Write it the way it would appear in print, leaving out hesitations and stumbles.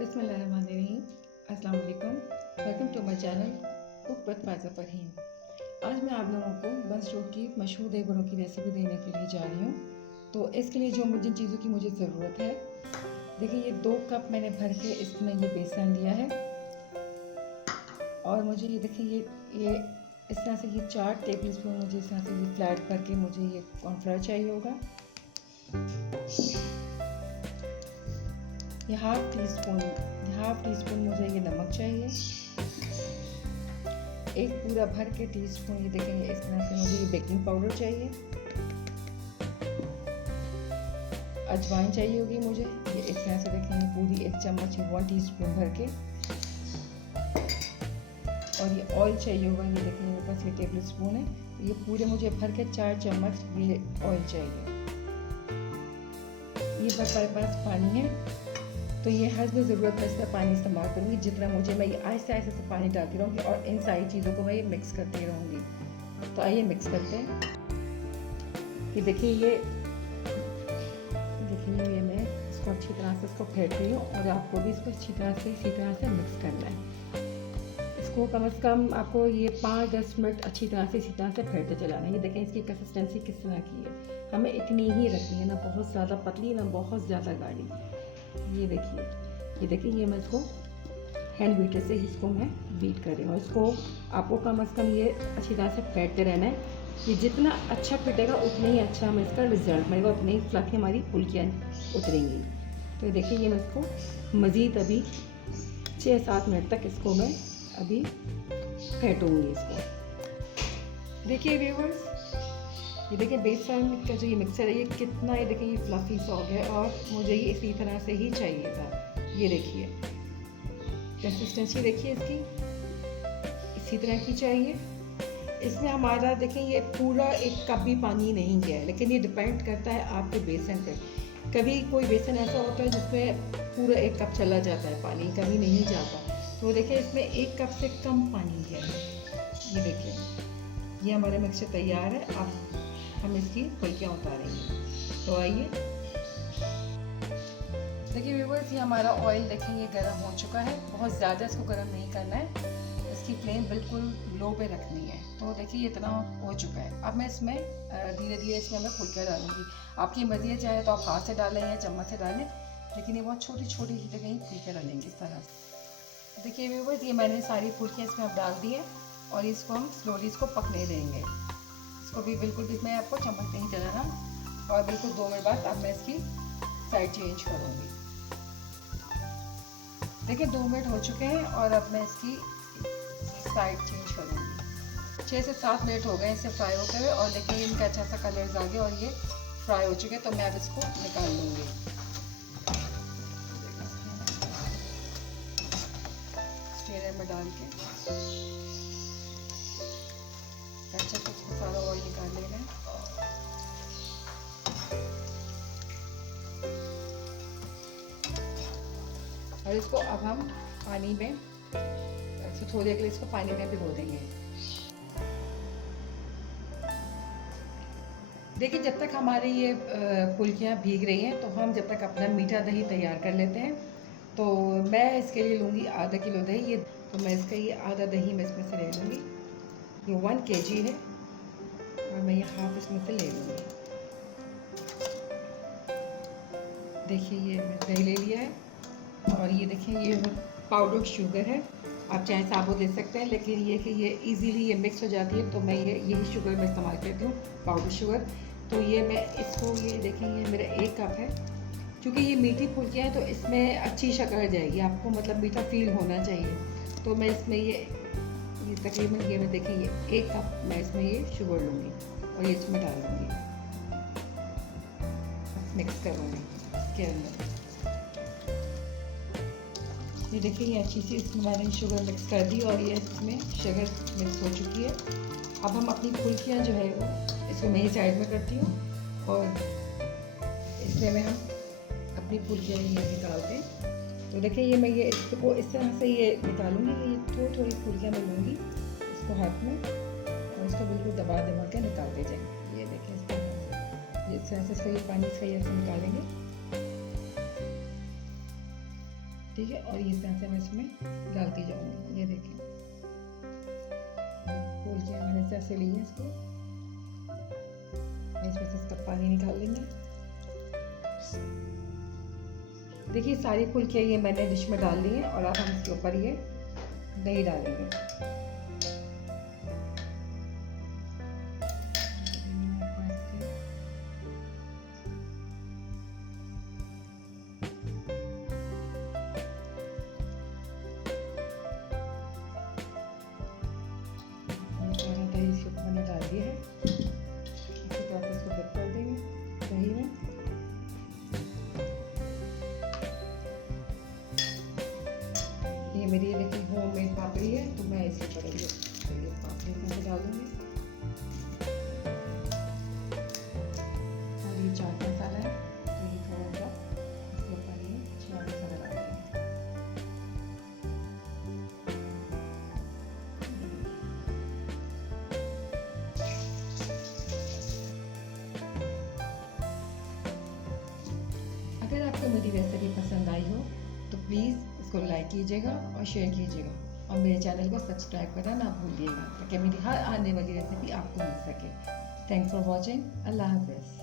बिस्मिल्लाहिर्रहमानिर्रहीम। अस्सलाम वालेकुम। Welcome to my channel cook with Faiza Farheen. आज मैं आप लोगों को बस रोटी की मशहूर देगड़ों की रेसिपी देने के लिए जा रही हूँ। तो इसके लिए जो जिन चीज़ों की मुझे ज़रूरत है, देखिए ये 2 कप मैंने भर के इसमें ये बेसन लिया है। और मुझे ये देखिए ये इस तरह से ये 4 टेबल स्पून मुझे इस तरह से ये फ्लैट करके मुझे ये कॉर्नफ्लावर चाहिए होगा। ये हाफ टी स्पून मुझे ये नमक चाहिए। एक पूरा भर के टीस्पून ये देखेंगे इस तरह से मुझे ये बेकिंग पाउडर चाहिए। अजवाइन चाहिए होगी मुझे, ये इस तरह से देखेंगे पूरी 1 चम्मच 1 टीस्पून भर के। और ये ऑयल चाहिए होगा, ये देखेंगे मेरे पास ये टेबल स्पून है, ये पूरे मुझे भर के 4 चम्मच ये ऑयल चाहिए। ये बस मेरे पास पानी है, तो ये हस्ब ज़रूरत है इसका पानी इस्तेमाल करूँगी जितना मुझे। मैं ये आहिस्ते आहिस्ते से पानी डालती रहूँगी और इन सारी चीज़ों को मैं ये मिक्स करती रहूँगी। तो आइए मिक्स करते हैं। ये देखिए ये मैं इसको अच्छी तरह से इसको फेंट रही हूँ और आपको भी इसको अच्छी तरह से इसी तरह से मिक्स करना है। इसको कम से कम आपको ये 5-10 मिनट अच्छी तरह से इसी तरह से फेंटते चलाना है। ये देखें इसकी कंसिस्टेंसी किस तरह की है, हमें इतनी ही रखनी है, ना बहुत ज़्यादा पतली ना बहुत ज़्यादा गाढ़ी। ये देखिए ये मैं इसको हैंड बीटर से इसको मैं बीट कर रही हूँ। इसको आपको कम से कम ये अच्छी तरह से फेंटते रहना है। ये जितना अच्छा फिटेगा उतना ही अच्छा हमें इसका रिजल्ट मिलेगा, उतनी ही फ्लफी हमारी फुल्कियाँ उतरेंगी। तो ये देखिए ये मैं इसको मज़ीद अभी 6-7 मिनट तक इसको मैं अभी फेंटूँगी इसको। देखिए व्यूअर्स, ये देखिए बेसन का जो ये मिक्सचर है ये कितना, ये देखिए ये फ्लफी सा हो गया और मुझे ये इसी तरह से ही चाहिए था। ये देखिए कंसिस्टेंसी देखिए इसकी इसी तरह की चाहिए। इसमें हमारा देखिए ये पूरा 1 कप भी पानी नहीं गया है, लेकिन ये डिपेंड करता है आपके बेसन पे। कभी कोई बेसन ऐसा होता है जिसमें पूरा 1 कप चला जाता है पानी, कभी नहीं जाता। तो देखिए इसमें 1 कप से कम पानी गया है। ये देखिए ये हमारा मिक्सचर तैयार है। अब हम इसकी फुल्कियाँ उतारेंगे। तो आइए देखिए व्यूअर्स, ये हमारा ऑयल देखें ये गर्म हो चुका है। बहुत ज़्यादा इसको गर्म नहीं करना है, इसकी फ्लेम बिल्कुल लो पे रखनी है। तो देखिए इतना हो चुका है। अब मैं इसमें धीरे धीरे इसमें मैं फुल्कियाँ डालूंगी। आपकी मर्जी है, चाहे तो आप हाथ से डालें या चम्मच से डालें, लेकिन ये बहुत छोटी छोटी ही जगह ही फुल्कियाँ डालेंगे इस तरह से। देखिए व्यूअर्स, ये मैंने सारी फुल्कियाँ इसमें अब डाल दी है और इसको हम स्लोली इसको पकने देंगे। इसको भी बिल्कुल भी मैं आपको चम्मच नहीं चलाना और बिल्कुल 2 मिनट बाद अब मैं इसकी साइड चेंज करूँगी। देखिए 2 मिनट हो चुके हैं और अब मैं इसकी साइड चेंज करूँगी। 6 से 7 मिनट हो गए इसे फ्राई होते हुए और देखिए इनका अच्छा सा कलर आ गया और ये फ्राई हो चुके हैं। तो मैं अब इसको निकाल लूँगी। स्टेनर में डाल के अच्छा से इसको सारा ऑयल निकाल लेना है। और इसको अब हम पानी में थोड़ी देर के लिए इसको पानी में भिगो देंगे। देखिए जब तक हमारी ये फुल्कियाँ भीग रही हैं तो हम जब तक अपना मीठा दही तैयार कर लेते हैं। तो मैं इसके लिए लूँगी आधा किलो दही। ये तो मैं इसका ये आधा दही मैं इसमें से ले लूँगी। ये 1 kg है और मैं ये हाफ इसमें से ले लूँगी। देखिए ये मैं दही ले लिया है और ये देखिए ये पाउडर शुगर है। आप चाहे साबुत ले सकते हैं, लेकिन ये कि ये इजीली ये मिक्स हो जाती है तो मैं यही शुगर में इस्तेमाल करती हूँ, पाउडर शुगर। तो ये मैं इसको ये देखें ये मेरा 1 कप है। क्योंकि ये मीठी फुल्कियाँ हैं तो इसमें अच्छी शक्कर जाएगी, आपको मतलब मीठा फील होना चाहिए। तो मैं इसमें ये तकरीबन ये मैं देखिए ये 1 कप मैं इसमें ये शुगर लूँगी और ये इसमें डाल दूँगी, मिक्स करूँगी इसके अंदर। ये देखिए ये अच्छी सी इसमें मैंने शुगर मिक्स कर दी और ये इसमें शुगर मिक्स हो चुकी है। अब हम अपनी फुल्कियाँ जो है वो इसको मैं ही साइड में करती हूँ और इसमें मैं हम अपनी फुल्कियाँ ये निकालते हैं। तो देखिए ये मैं ये इसको इस तरह से ये निकालूंगी। ये थोड़ी थोड़ी फुल्कियाँ मैं लूँगी इसको हाथ में और इसको बिल्कुल दबा के निकालते जाएंगे। ये देखिए इस तरह से इसका ये पानी इसका ये निकालेंगे। ठीक है। और ये तरह से मैं इसमें डालती जाऊँगी। ये देखें, खोल के मैंने इसे ऐसे लिए इसको, इसमें से इसका पानी निकाल लेंगे। देखिए सारी फुल्कियाँ ये मैंने डिश में डाल दी है और अब हम इसके ऊपर ये दही डालेंगे। दही इसके ऊपर मैंने डाल दिया है, अच्छी तरह से इसको डिप कर देंगे दही में। ये मेरी देखिए होममेड पापड़ी है, तो मैं इसके ऊपर ये पापड़ी में डाल दूँगी। और ये चाट मसाला है, तो ये थोड़ा सा इसके ऊपर ये चाट मसाला डाल देंगे। अगर आपको मेरी रेसिपी पसंद आई हो तो प्लीज़ इसको लाइक कीजिएगा और शेयर कीजिएगा, और मेरे चैनल को सब्सक्राइब करना ना भूलिएगा, ताकि मेरी हर आने वाली रेसिपी आपको मिल सके। Thanks for watching. अल्लाह हाफ़िज़।